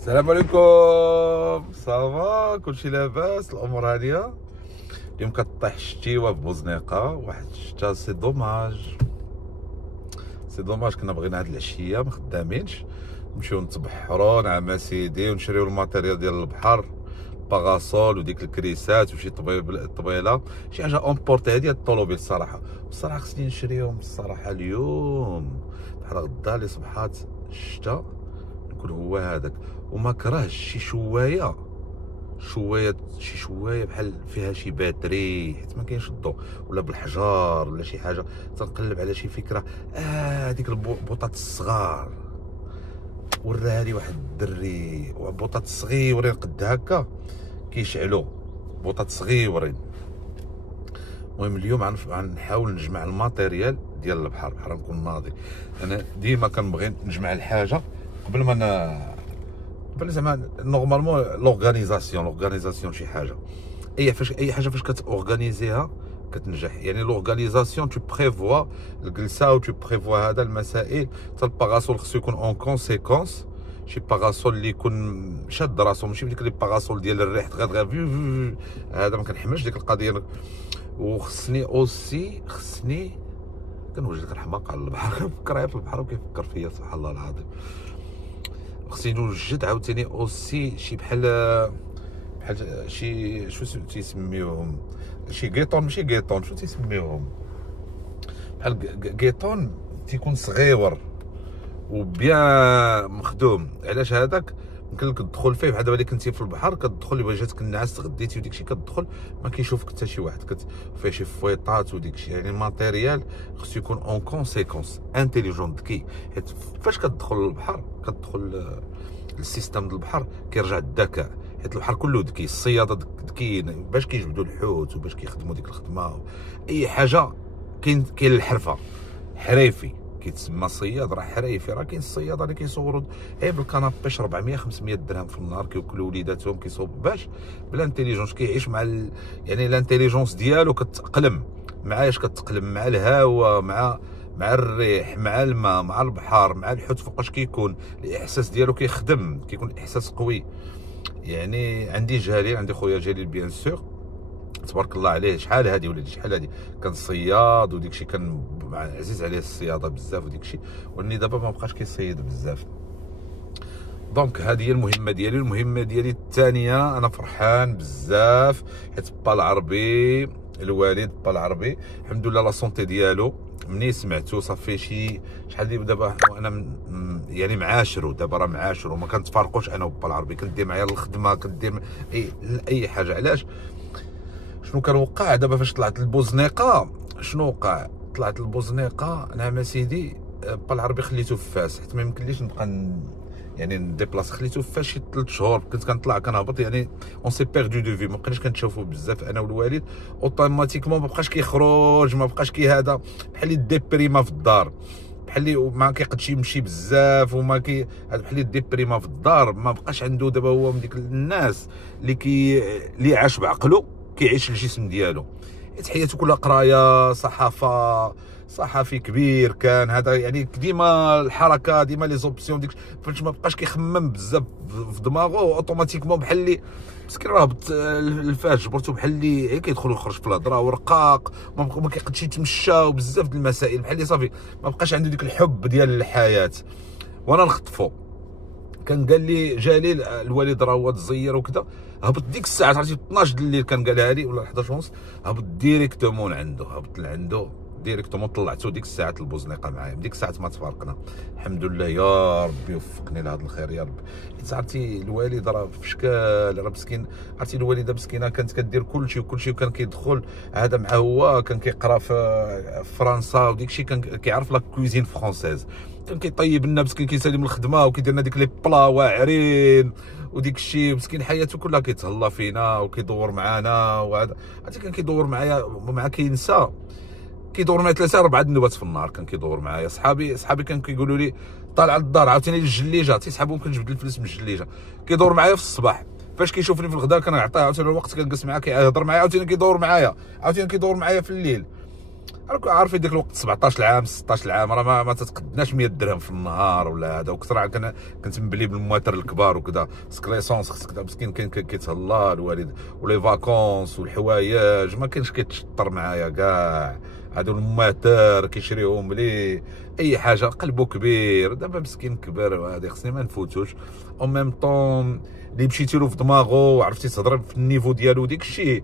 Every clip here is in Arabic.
السلام عليكم. صافا كلشي لاباس، الامور هاديه. اليوم كطيح الشتيوه في بوزنيقه، واحد الشتا سي دوماج كنا بغينا هاد العشيه ما خدامينش نمشيو نتبحروا نعم سيدي ونشريو الماتيريال ديال البحر، باغاسول وديك الكريسات وشي طبيله شي حاجه اونبورتي هادي الطوموبيل. الصراحه خصني نشريهم الصراحه اليوم، بحال غدا اللي صبحات الشتا نكون هو هذاك. وما كرهش شي شويه بحال فيها شي باتري، حيت ما كاينش الضوء، ولا بالحجار ولا شي حاجه. تنقلب على شي فكره، هذيك البوطات الصغار وراها لي واحد الدري، بوطات صغيورين قد هكا كيشعلوا، بوطات صغيورين. المهم اليوم غنحاول نجمع الماتيريال ديال البحر، بحال نكون ناضي. انا ديما كنبغي نجمع الحاجه قبل ما زعما نورمالمون لورغانيزاسيون شي حاجه، اي حاجه فاش كتورغانيزيها كتنجح. يعني لورغانيزاسيون تو بريفوا الجلسه و تو بريفوا هذا المسائل. حتى الباغاسول خصو يكون اون كونسيكونس، شي باغاسول اللي يكون شاد راسو، ماشي ديك لي باغاسول ديال الريح غير هذا ما كنحملش ديك القضيه. وخصني اوسي كنوجد لك الحماق على البحر كنفكر في البحر وكيفكر فيا سبحان الله العظيم. خصني نوجد عاوتاني اوسي شي بحال شي شو تيسميوهم، شي قيطون ماشي قيطون، شو تيسميوهم، بحال قيطون تيكون صغيور وبيان مخدوم. علاش هذاك يمكن لك تدخل فيه بحال دابا اللي كنتي في البحر كتدخل الا جاتك النعاس تغديتي وديك الشيء كتدخل ما كيشوفك حتى شي واحد، فيه شي فويطات وديك الشيء. يعني الماتيريال خصو يكون اون كونسيكونس انتيليجون ذكي، حيت فاش كتدخل للبحر كتدخل السيستم ديال البحر كيرجع الذكاء، حيت البحر كله ذكي. الصياده ذكيين باش كيجبدوا الحوت وباش كيخدموا ديك الخدمه، اي حاجه كاين الحرفه حريفي كيتسمى صياد، راه حريفي. راه كاين الصياده اللي كيصوروا غير بالكنابيش 400 500 درهم في النهار، كيوكلوا وليداتهم كيصوب باش بلا انتيليجونس. كيعيش مع يعني الانتيليجونس ديالو كتقلم معايا، كتقلم مع الهواء، مع الريح، مع الماء، مع البحر، مع الحوت فوقاش كيكون. الاحساس ديالو كيخدم، كيكون احساس قوي. يعني عندي جليل، عندي خويا جليل بيان سور تبارك الله عليه، شحال هادي كان صياد وديك الشيء، كان عزيز عليه الصياده بزاف وديك الشيء، ولكن دابا ما بقاش كيصيد بزاف. دونك هذه هي المهمه ديالي. المهمه ديالي الثانيه، انا فرحان بزاف حيت با العربي الوالد با العربي الحمد لله لا سونتي ديالو مني سمعتو صافي شي شحال دابا انا يعني معاشرو، دابا راه معاشرو، ما كنتفارقوش انا وبا العربي، كندير معايا الخدمه، كندير اي حاجه. علاش شنو كان وقع دابا فاش طلعت لبوزنيقه؟ شنو وقع؟ طلعت لبوزنيقه نعم سيدي، با العربي خليته في فاس، حيت ما يمكنليش نبقى يعني نديبلاص. خليته في فاس شي 3 شهور، كنت كنطلع كنهبط، يعني اون سي بيردو دو في، ما بقيناش كنتشافوا بزاف انا والوالد. اوتوماتيكمون ما بقاش كيخرج، ما بقاش هذا، بحال اللي ديبريما في الدار، بحال اللي ما كيقدش يمشي بزاف، وما بحال اللي ديبريما في الدار. ما بقاش عنده دابا، هو من ديك الناس اللي عاش بعقله كيعيش الجسم ديالو. حيت حياته كلها قرايه، صحفي كبير كان هذا، يعني ديما الحركه، ديما لي زوبسيون ديك. فاش ما بقاش كيخمم بزاف في دماغه، اوتوماتيكمون بحال اللي مسكين راه الفاش جبرتو بحال اللي كيدخل ويخرج في الهضره، ورقاق، ما كيقدش يتمشى، وبزاف د المسائل بحال اللي صافي ما بقاش عنده ديك الحب ديال الحياه. وانا نخطفو. كان قال لي جليل الوالد راه هو تزير وكذا، هبط ديك الساعه عرفتي 12 د الليل كان قالها لي ولا 11 ونص، هبط ديريكتومون عنده، هبط لعندو ديريكتومون، طلعتو ديك الساعه البوزنيقه معايا، ديك الساعه ما تفارقنا. الحمد لله يا ربي وفقني لهذا الخير يا ربي. حيت عرفتي الوالد راه في شكال، راه مسكين. عرفتي الوالده مسكينه كانت كدير كلشي وكان كيدخل هذا مع هو، كان كيقرا في فرنسا وديك الشيء، كان كيعرف لا كويزين فرونسيز، كان كيطيب لنا مسكين، كيسالي من الخدمه وكيدير لنا ديك لي بلا واعرين وديك الشيء. مسكين حياته كلها كيتهلا فينا وكيدور معانا، وهذا عرفتي كان كيدور معايا، مع كينسى كيدور معايا 3 4 النوبات في النهار. كان كيدور معايا صحابي كان كيقولوا لي طالع للدار عاوتاني للجليجه، تيسحبهم كنجبد الفلوس من الجليجه. كيدور معايا في الصباح، فاش كيشوفني في الغداء كنعطيه عاوتاني الوقت، كنجلس معاه كيهضر معايا، عاوتاني كيدور معايا في الليل. راك عارف ديك الوقت 17 عام 16 عام راه ما تتقدناش 100 درهم في النهار ولا هذا، وكثر كنت مبلي بالمواتر الكبار وكذا، خصك ليسونس خصك مسكين كاين كيتهلا الوالد، ولي فاكونس والحوايج ما كاينش كيتشطر معايا كاع، هادو المواتر كيشريهم ليه اي حاجه قلبو كبير. دابا مسكين كبر وهادي خصني ما نفوتوش. او ميم طون اللي مشيتي له في دماغو وعرفتي تهضر في النيفو ديالو ديك الشيء،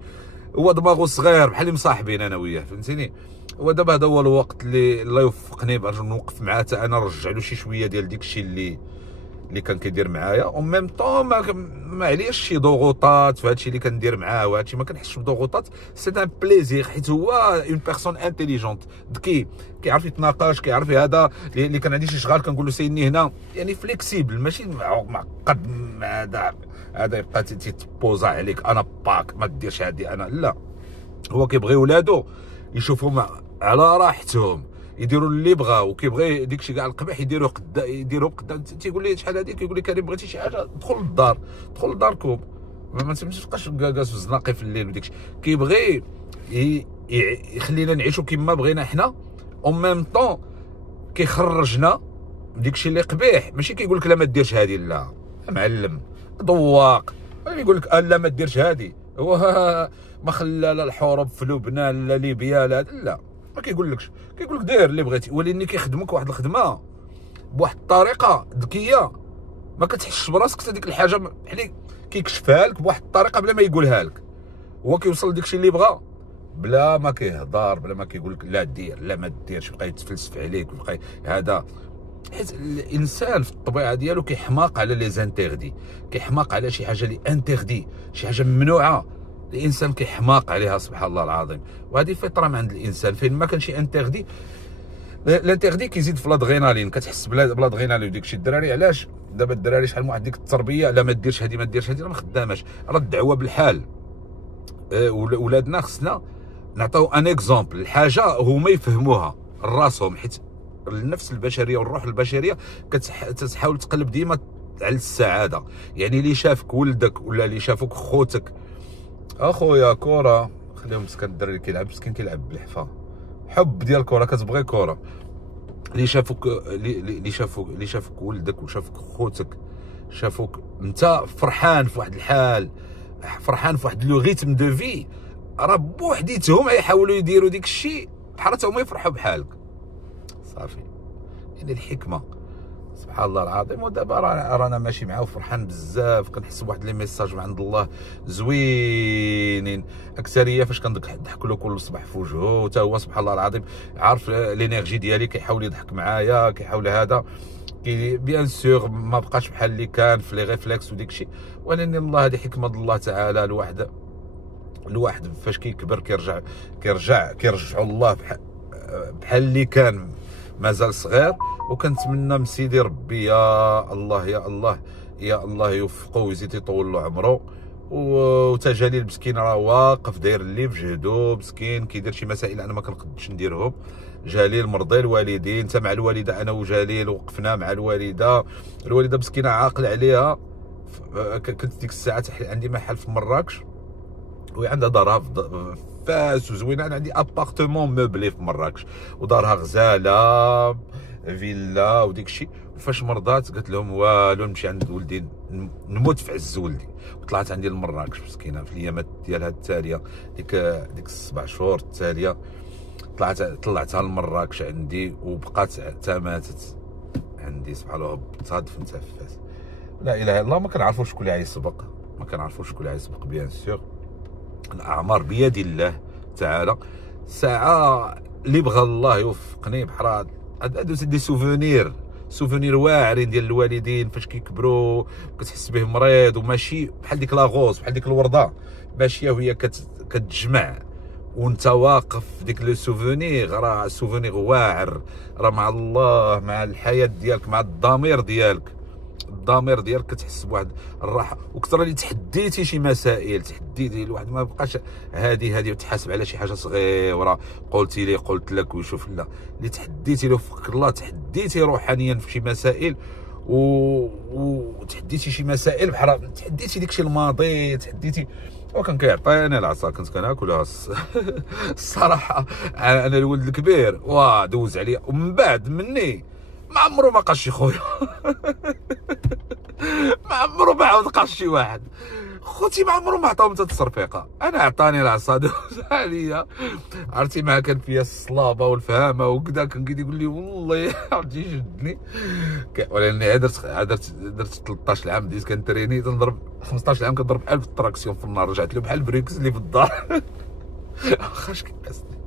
هو دماغو صغير بحال اللي مصاحبين انا وياه، فهمتيني. هو دابا هذا هو الوقت اللي الله يوفقني باش نوقف معاه حتى انا نرجع له شي شويه ديال ديك الشيء اللي كان كيدير معايا. او ميم طون ما علياش شي ضغوطات في هادشي اللي كندير معاه، وهادشي ما كنحسش بضغوطات، سي ان بليزير، حيت هو اون بيرسون انتيليجونت ذكي، كيعرف يتناقش، كيعرف هذا اللي كان عندي شي شغال كنقول له سيني هنا، يعني فليكسيبل ماشي معقد. هذا يبقى تيتبوزا عليك انا باك ما ديرش هادي انا لا. هو كيبغي ولادو يشوفهم على راحتهم، يديروا اللي بغاو، وكيبغي ديكشي كاع القبيح يديروه قدام. تيقول لي شحال هذيك، كيقول لي كريم بغيتي شي حاجه دخل للدار، دخل للدار كوب، ما تبقاش جالس في الزناقي في الليل وديكشي. كيبغي يخلينا نعيشوا كما بغينا حنا، او ميم طون كيخرجنا ديكشي اللي قبيح. ماشي كيقول لك لا ما ديرش هذه، لا معلم ذواق يقول لك لا ما ديرش هذه. هو ما خلى لا الحروب في لبنان لا ليبيا لا ما كيقولكش، كيقول لك دير اللي بغيتي، ولكن كيخدمك واحد الخدمه بواحد الطريقه ذكيه ما كتحسش براسك حتى ديك الحاجه بحال كيكشفها لك بواحد الطريقه بلا ما يقولها لك. هو كيوصل لداكشي اللي بغا بلا ما كيهضر، بلا ما كيقول لك لا دير لا ما ديرش، بقى يتفلسف عليك ويبقى هذا. حيت الانسان في الطبيعه ديالو كيحماق على لي زانتيردي، كيحماق على شي حاجه لي انتردي، شي حاجه ممنوعه الانسان كيحماق عليها سبحان الله العظيم. وهذه فطره من عند الانسان، فين ما كان شي انتردي الانتردي كيزيد في لادرينالين، كتحس بلادرينالين وديك الشيء. الدراري علاش دابا الدراري شحال من واحد ديك التربيه لا ما ديرش هذه ما ديرش هذه، راه ما خداماش، راه الدعوه بالحال. ولادنا خصنا نعطيو ان اكزومبل الحاجه هما يفهموها راسهم، حيت النفس البشريه والروح البشريه كتحاول تقلب ديما على السعاده. يعني اللي شافك ولدك ولا اللي شافك خوتك، اخويا كره خليهم مسكين الدراري كيلعب، مسكين كيلعب بالحفا، حب ديال الكره كتبغي كره. اللي شافك ولدك وشافك خوتك، شافوك انت فرحان في واحد الحال، فرحان في واحد لو ريتم دو في، راه بوحديتهم يحاولوا يديروا ديك الشيء بحال هما يفرحوا بحالك صافي. يعني الحكمه سبحان الله العظيم. ودابا رانا ماشي معاه وفرحان بزاف، كنحس بواحد لي ميساج من عند الله زوينين. اكثريه فاش كنضحك له كل صباح في وجهه، حتى هو سبحان الله العظيم عارف لينيرجي ديالي، كيحاول يضحك معايا، كيحاول هذا بيان سور ما بقاش بحال اللي كان في لي ريفلكس وديك الشيء. ولكن الله هذه حكمه الله تعالى. الواحد فاش كيكبر كيرجعوا الله بحال اللي كان مازال صغير. وكنتمنى من سيدي ربي يا الله يا الله يا الله يوفقه ويزيد يطول له عمره. وتجاليل مسكين راه واقف داير اللي بجهدو، مسكين كيدير شي مسائل انا ما كنقدش نديرهم. جليل مرضي الوالدين، انت مع الوالده، انا وجليل وقفنا مع الوالده مسكينه عاقل عليها. كنت ديك الساعات عندي محل في مراكش وهي عندها دارها فاس وزوينه، انا عندي ابارتمون موبلي في مراكش ودارها غزاله فيلا وديك الشيء. وفاش مرضات قالت لهم والو نمشي عند ولدي نموت في عز ولدي، وطلعت عندي لمراكش مسكينه في الايامات ديالها التاليه، ديك 7 شهور التاليه طلعتها لمراكش عندي، وبقات حتى ماتت عندي سبحان الله. هبطتها دفنتها في فاس. لا اله الا الله. ما كنعرفوش شكون اللي غيسبق، بيان سور الاعمار بيد الله تعالى. ساعه اللي بغى الله يوفقني بحال هادو دي سوفونير واعرين ديال الوالدين فاش كيكبروا كتحس به مريض، وماشي بحال ديك لاغوز بحال ديك الورده ماشيه وهي كتجمع وانت واقف ديك لو سوفونير. راه سوفونير واعر، راه مع الله، مع الحياه ديالك، مع الضمير ديالك كتحس بواحد الراحه. وكثر اللي تحديتي شي مسائل، تحديتي الواحد ما بقاش هادي وتحاسب على شي حاجه صغيره قلت لك وشوف. لا، اللي تحديتي له فكر الله، تحديتي روحانيا في شي مسائل وتحديتي شي مسائل بحال تحديتي داكشي الماضي، تحديتي وكان كيعطيني العصا كنت كناكلها الصراحه. انا الولد الكبير واه دوز عليا، ومن بعد مني ما عمرو ما قاش شي خويا ما عمرو ما عاود قاش شي واحد. خوتي ما عمرو ما عطاهم حتى التصرفيقه، انا عطاني العصا دوز عليا. عرفتي ما كان فيها الصلابه والفهامه وكذا، كان كيدي يقول لي والله عرفتي شدني. ولاني درت 13 عام بديت كنتريني، تنضرب 15 عام كنضرب 1000 تراكسيون في النهار، رجعت له بحال بريكس اللي في الدار واخا اش كيقاسني.